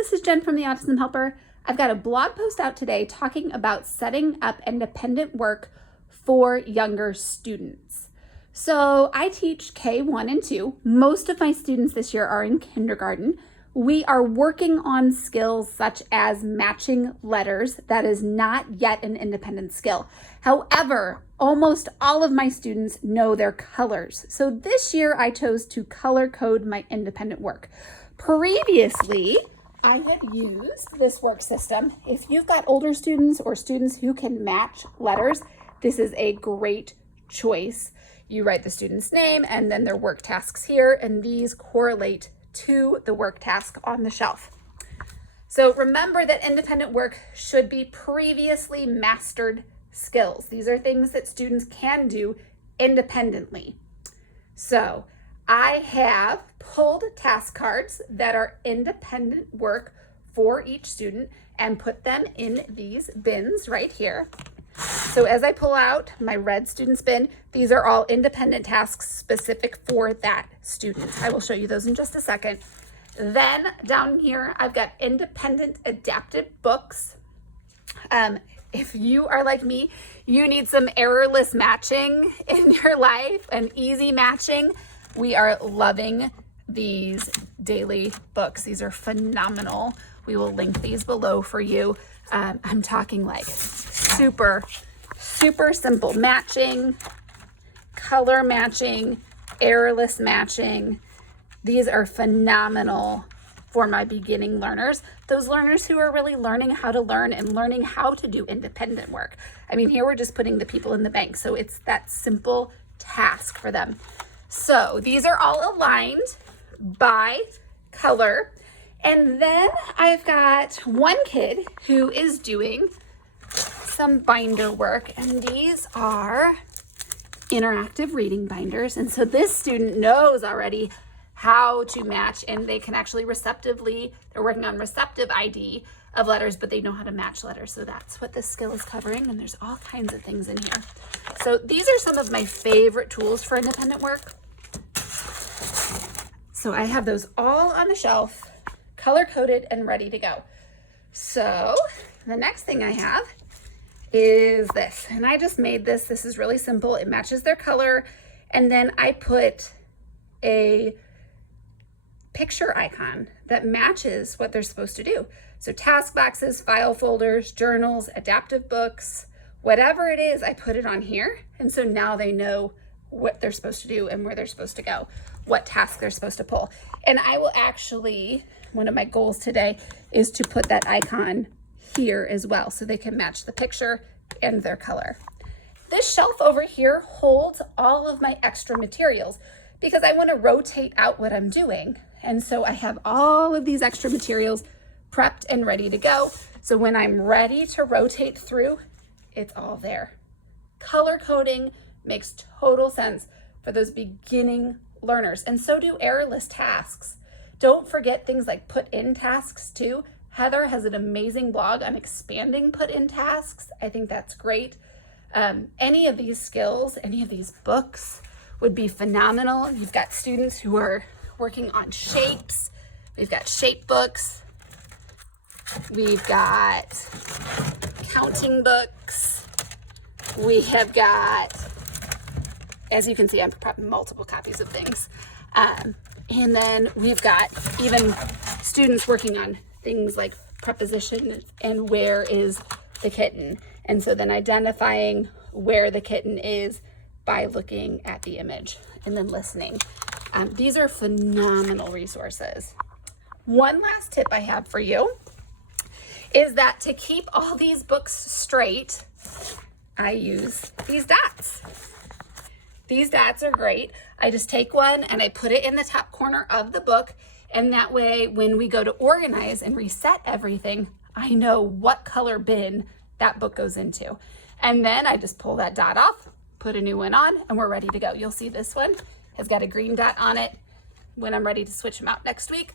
this is Jen from the Autism Helper. I've got a blog post out today talking about setting up independent work for younger students. So I teach K1 and 2. Most of my students this year are in kindergarten. We are working on skills such as matching letters. That is not yet an independent skill. However, almost all of my students know their colors. So this year I chose to color code my independent work. Previously, I had used this work system. If you've got older students or students who can match letters, this is a great choice. You write the student's name and then their work tasks here, and these correlate to the work task on the shelf. So remember that independent work should be previously mastered skills. These are things that students can do independently. So I have pulled task cards that are independent work for each student and put them in these bins right here. So as I pull out my red student's bin, these are all independent tasks specific for that student. I will show you those in just a second. Then down here, I've got independent adapted books. If you are like me, you need some errorless matching in your life and easy matching. We are loving these daily books. These are phenomenal. We will link these below for you. I'm talking like super simple matching, color matching, errorless matching. These are phenomenal for my beginning learners, those learners who are really learning how to learn and learning how to do independent work. I mean, here we're just putting the people in the bank, so it's that simple task for them. So these are all aligned by color. And then I've got one kid who is doing some binder work, and these are interactive reading binders. And so this student knows already how to match, and they can actually they're working on receptive ID of letters, but they know how to match letters. So that's what this skill is covering, and there's all kinds of things in here. So these are some of my favorite tools for independent work. So I have those all on the shelf, color-coded and ready to go. So the next thing I have is this, and I just made this. This is really simple. It matches their color, and then I put a picture icon that matches what they're supposed to do. So task boxes, file folders, journals, adaptive books, whatever it is, I put it on here. And so now they know what they're supposed to do and where they're supposed to go, what task they're supposed to pull. And I will actually, one of my goals today is to put that icon here as well so they can match the picture and their color. This shelf over here holds all of my extra materials because I want to rotate out what I'm doing. And so I have all of these extra materials prepped and ready to go. So when I'm ready to rotate through, it's all there. Color coding makes total sense for those beginning learners, and so do errorless tasks. Don't forget things like put-in tasks too. Heather has an amazing blog on expanding put-in tasks. I think that's great. Any of these skills, any of these books would be phenomenal. You've got students who are working on shapes. We've got shape books. We've got counting books. We have got, as you can see, I'm prepping multiple copies of things. And then we've got even students working on things like preposition and where is the kitten. And so then identifying where the kitten is by looking at the image and then listening. These are phenomenal resources. One last tip I have for you is that to keep all these books straight, I use these dots. These dots are great. I just take one and I put it in the top corner of the book, and that way when we go to organize and reset everything, I know what color bin that book goes into. And then I just pull that dot off, put a new one on, and we're ready to go. You'll see this one has got a green dot on it. When I'm ready to switch them out next week,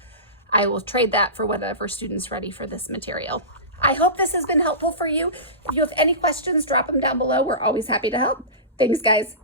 I will trade that for whatever student's ready for this material. I hope this has been helpful for you. If you have any questions, drop them down below. We're always happy to help. Thanks, guys.